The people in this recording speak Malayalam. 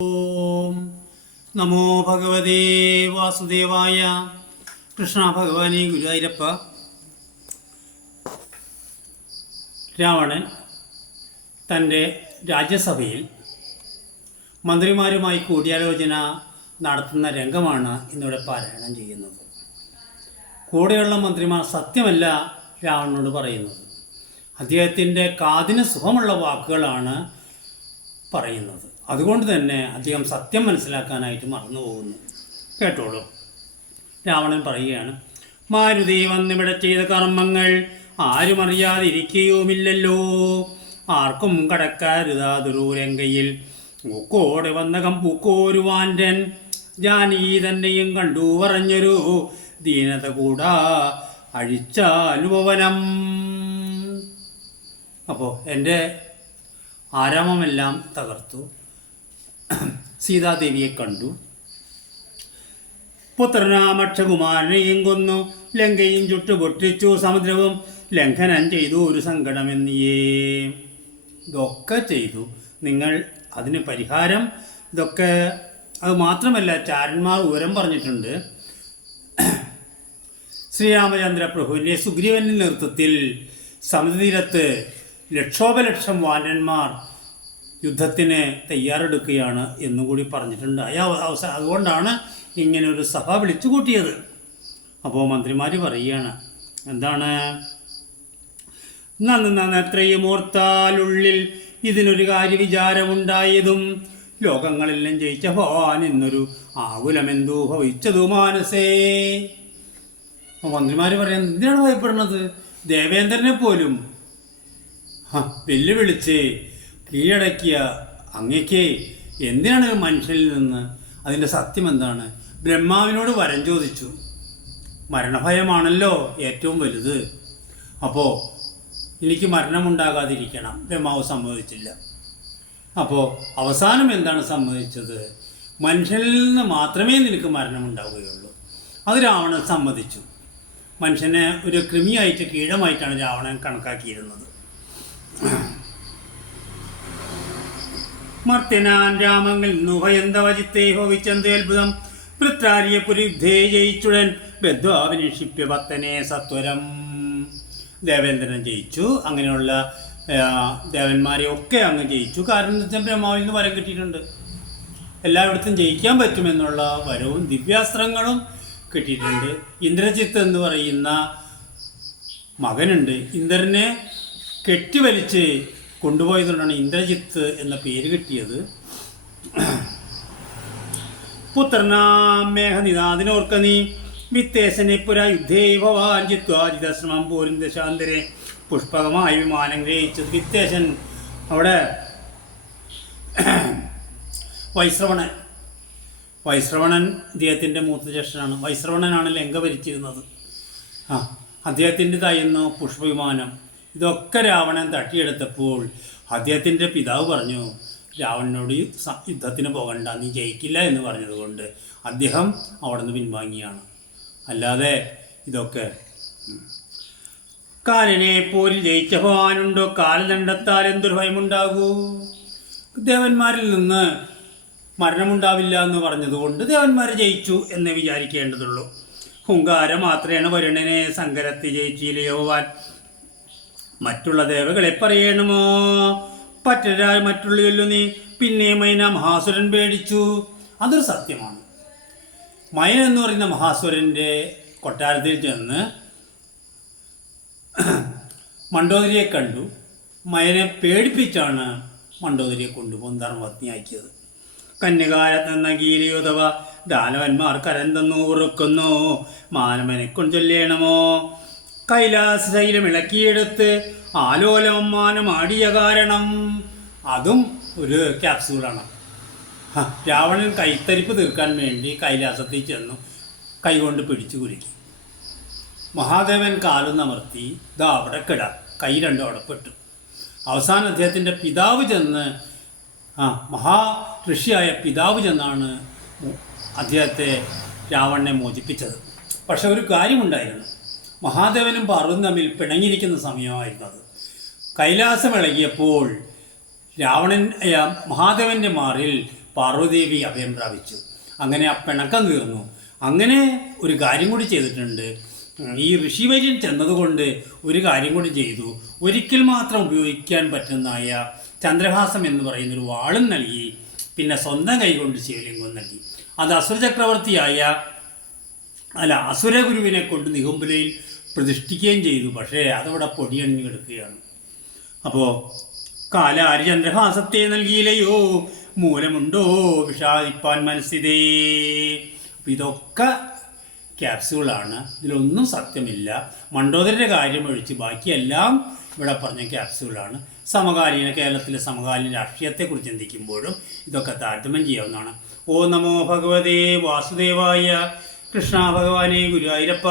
ഓം നമോ ഭഗവതേ വാസുദേവായ. കൃഷ്ണ ഭഗവാനെ ഗുരുവായൂരപ്പ. രാവണൻ തൻ്റെ രാജ്യസഭയിൽ മന്ത്രിമാരുമായി കൂടിയാലോചന നടത്തുന്ന രംഗമാണ് ഇന്നിവിടെ പാരായണം ചെയ്യുന്നത്. കൂടെയുള്ള മന്ത്രിമാർ സത്യമല്ല രാവണനോട് പറയുന്നത്. അദ്ദേഹത്തിൻ്റെ കാതിന് സുഖമുള്ള വാക്കുകളാണ് പറയുന്നത്. അതുകൊണ്ട് തന്നെ അദ്ദേഹം സത്യം മനസ്സിലാക്കാനായിട്ട് മറന്നു പോകുന്നു. കേട്ടോളൂ. രാവണൻ പറയുകയാണ്, മാരുതി വന്നിവിടെ ചെയ്ത കർമ്മങ്ങൾ ആരും അറിയാതിരിക്കുകയുമില്ലല്ലോ. ആർക്കും കടക്കരുതാതൊരു ലങ്കയിൽ പൂക്കോടെ വന്നകം പൂക്കോരുവാൻ്റൻ ജാനീ തന്നെയും കണ്ടു പറഞ്ഞൊരു ദീനത കൂടാ അഴിച്ചാലുപവനം. അപ്പോൾ എൻ്റെ ആരാമമെല്ലാം തകർത്തു, സീതാദേവിയെ കണ്ടു, പുത്രനാമക്ഷകുമാരനെയും കൊന്നു, ലങ്കയും ചുട്ടുപൊട്ടിച്ചു, സമുദ്രവും ലംഘനം ചെയ്തു, ഒരു സങ്കടമെന്നിയേ. ഇതൊക്കെ ചെയ്തു നിങ്ങൾ. അതിന് പരിഹാരം ഇതൊക്കെ. അത് മാത്രമല്ല, ചാരന്മാർ ഉയരം പറഞ്ഞിട്ടുണ്ട്. ശ്രീരാമചന്ദ്ര പ്രഭുവിൻ്റെ സുഗ്രീവൻ്റെ നേതൃത്വത്തിൽ സമുദ്രതീരത്ത് ലക്ഷോപലക്ഷം വാനന്മാർ യുദ്ധത്തിന് തയ്യാറെടുക്കുകയാണ് എന്നുകൂടി പറഞ്ഞിട്ടുണ്ട്. അതുകൊണ്ടാണ് ഇങ്ങനെ ഒരു സഭ വിളിച്ചു കൂട്ടിയത്. അപ്പോൾ മന്ത്രിമാർ പറയുകയാണ്, എന്താണ്? നന്നത്രയും ഓർത്താലുള്ളിൽ ഇതിനൊരു കാര്യവിചാരമുണ്ടായതും ലോകങ്ങളെല്ലാം ജയിച്ച ഭവാൻ എന്നൊരു ആകുലമെന്തു ഭവിച്ചതു മാനസേ. മന്ത്രിമാർ പറയാൻ എന്തിനാണ് ഭയപ്പെടുന്നത്? ദേവേന്ദ്രനെ പോലും വെല്ലുവിളിച്ച് കീഴടക്കിയ അങ്ങയ്ക്ക് എന്തിനാണ് മനുഷ്യനിൽ നിന്ന്? അതിൻ്റെ സത്യം എന്താണ്? ബ്രഹ്മാവിനോട് വരം ചോദിച്ചു. മരണഭയമാണല്ലോ ഏറ്റവും വലുത്. അപ്പോൾ എനിക്ക് മരണമുണ്ടാകാതിരിക്കണം. ബ്രഹ്മാവ് സമ്മതിച്ചില്ല. അപ്പോൾ അവസാനം എന്താണ് സമ്മതിച്ചത്? മനുഷ്യനിൽ നിന്ന് മാത്രമേ നിനക്ക് മരണമുണ്ടാവുകയുള്ളൂ. അത് രാവണൻ സമ്മതിച്ചു. മനുഷ്യനെ ഒരു കൃമിയായിട്ട് കീഴമായിട്ടാണ് രാവണൻ കണക്കാക്കിയിരുന്നത്. മർത്യനാൻ രാമങ്ങൾ നുഭയന്തവജിത്തേ ഭവിച്ചെന്ത് അത്ഭുതം. പൃത്രാരിയെ പുരുദ്ധേ ജയിച്ചുടൻ ബദ്ധ്വാവിനിക്ഷിപ്യ ഭക്തനെ സത്വരം. ദേവേന്ദ്രൻ ജയിച്ചു. അങ്ങനെയുള്ള ദേവന്മാരെ ഒക്കെ അങ്ങ് ജയിച്ചു. കാരണം എന്ന് വെച്ചാൽ ബ്രഹ്മാവിൽ നിന്ന് വരം കിട്ടിയിട്ടുണ്ട്. എല്ലായിടത്തും ജയിക്കാൻ പറ്റുമെന്നുള്ള വരവും ദിവ്യാസ്ത്രങ്ങളും കിട്ടിയിട്ടുണ്ട്. ഇന്ദ്രജിത്ത് എന്ന് പറയുന്ന മകനുണ്ട്. ഇന്ദ്രനെ കെട്ടിവലിച്ച് കൊണ്ടുപോയതുകൊണ്ടാണ് ഇന്ദ്രജിത്ത് എന്ന പേര് കിട്ടിയത്. പുത്രനാം മേഘനിനാദിനോർക്ക നീ വിത്തേശനെ പുര യുദ്ധേ ഭവാൻ ജിത്വാജിതശ്രമം പോരും ദശാന്തരെ. പുഷ്പകമായി വിമാനം ഗ്രഹിച്ചത് വിത്തേശൻ. അവിടെ വൈശ്രവണൻ അദ്ദേഹത്തിൻ്റെ മൂത്ത ജ്യേഷ്ഠനാണ്. വൈശ്രവണനാണ് ലങ്ക ഭരിച്ചിരുന്നത്. അദ്ദേഹത്തിൻ്റെതായിരുന്നു പുഷ്പവിമാനം. ഇതൊക്കെ രാവണൻ തട്ടിയെടുത്തപ്പോൾ അദ്ദേഹത്തിൻ്റെ പിതാവ് പറഞ്ഞു, രാവണനോട് യുദ്ധത്തിന് പോകണ്ട, നീ ജയിക്കില്ല എന്ന് പറഞ്ഞതുകൊണ്ട് അദ്ദേഹം അവിടെ നിന്ന് പിൻവാങ്ങിയാണ്. അല്ലാതെ ഇതൊക്കെ കാലനെ പോരിൽ ജയിച്ച ഭവാനുണ്ടോ? കാലദണ്ഡത്താൽ എന്തൊരു ഭയമുണ്ടാകൂ. ദേവന്മാരിൽ നിന്ന് മരണമുണ്ടാവില്ല എന്ന് പറഞ്ഞതുകൊണ്ട് ദേവന്മാർ ജയിച്ചു എന്ന് വിചാരിക്കേണ്ടതുള്ളൂ. ഹുങ്കാര മാത്രേണ വരുണനെ സങ്കരത്തി ജയിച്ചില്ലയോ ഭവാൻ. മറ്റുള്ള ദേവകളെ പറയണമോ? പറ്റരാ മറ്റുള്ളതല്ലോ നീ. പിന്നെ മൈന മഹാസുരൻ പേടിച്ചു. അതൊരു സത്യമാണ്. മയൻ എന്ന് പറയുന്ന മഹാസുരൻ്റെ കൊട്ടാരത്തിൽ ചെന്ന് മണ്ഡോദരിയെ കണ്ടു. മയനെ പേടിപ്പിച്ചാണ് മണ്ഡോദരിയെ കൊണ്ടുപോകുന്ന ധർമ്മപത്നിയാക്കിയത്. കന്യകാരത്തെന്ന ഗീലിയോധവ ദാനവന്മാർ കരന്തെന്നു ഉറുക്കുന്നു. മാനവനെക്കൊണ്ട് ചൊല്ലേണമോ? കൈലാസ ശൈലം ഇളക്കിയെടുത്ത് ആലോലമാനം ആടിയ കാരണം. അതും ഒരു ക്യാപ്സ്യൂളാണ്. രാവണൻ കൈത്തരിപ്പ് തീർക്കാൻ വേണ്ടി കൈലാസത്തിൽ ചെന്നു കൈകൊണ്ട് പിടിച്ചു കുലുക്കി. മഹാദേവൻ കാലൊന്നമർത്തി ഇതാ അവിടെ കിട, കൈ രണ്ടും അവിടെ പെട്ടു. അവസാനം അദ്ദേഹത്തിൻ്റെ പിതാവ് ചെന്ന് മഹാഋഷിയായ പിതാവ് ചെന്നാണ് അദ്ദേഹത്തെ രാവണനെ മോചിപ്പിച്ചത്. പക്ഷെ ഒരു കാര്യമുണ്ടായിരുന്നു. മഹാദേവനും പാർവതിയും തമ്മിൽ പിണങ്ങിയിരിക്കുന്ന സമയമായിരുന്നു അത്. കൈലാസം ഇളകിയപ്പോൾ രാവണൻ മഹാദേവൻ്റെ മാറിൽ പാർവതീദേവി അഭയം പ്രാപിച്ചു. അങ്ങനെ ആ പിണക്കം തീർന്നു. അങ്ങനെ ഒരു കാര്യം കൂടി ചെയ്തിട്ടുണ്ട്. ഈ ഋഷിവര്യൻ ചെന്നതുകൊണ്ട് ഒരു കാര്യം കൂടി ചെയ്തു. ഒരിക്കൽ മാത്രം ഉപയോഗിക്കാൻ പറ്റുന്നതായ ചന്ദ്രഹാസം എന്ന് പറയുന്നൊരു വാളും നൽകി. പിന്നെ സ്വന്തം കൈകൊണ്ട് ശിവലിംഗം നൽകി. അത് അസുരചക്രവർത്തിയായ അസുരഗുരുവിനെ കൊണ്ട് നികുംബലയിൽ പ്രതിഷ്ഠിക്കുകയും ചെയ്തു. പക്ഷേ അതവിടെ പൊടിയണിഞ്ഞു കിടക്കുകയാണ്. അപ്പോൾ കാലാരി ചന്ദ്രഹാസത്തെ നൽകിയില്ലയോ, മൂലമുണ്ടോ വിഷാദിപ്പാൻ മനസ്സിതേ. അപ്പം ഇതൊക്കെ ക്യാപ്സ്യൂളാണ്, ഇതിലൊന്നും സത്യമില്ല. മണ്ഡോദരിയുടെ കാര്യം ഒഴിച്ച് ബാക്കിയെല്ലാം ഇവിടെ പറഞ്ഞ ക്യാപ്സ്യൂളാണ്. സമകാലീന കേരളത്തിലെ സമകാലീന രാഷ്ട്രീയത്തെക്കുറിച്ച് ചിന്തിക്കുമ്പോഴും ഇതൊക്കെ താരതമ്യം ചെയ്യാവുന്നതാണ്. ഓ നമോ ഭഗവതേ വാസുദേവായ. കൃഷ്ണ ഭഗവാനേ ഗുരുവായൂരപ്പ.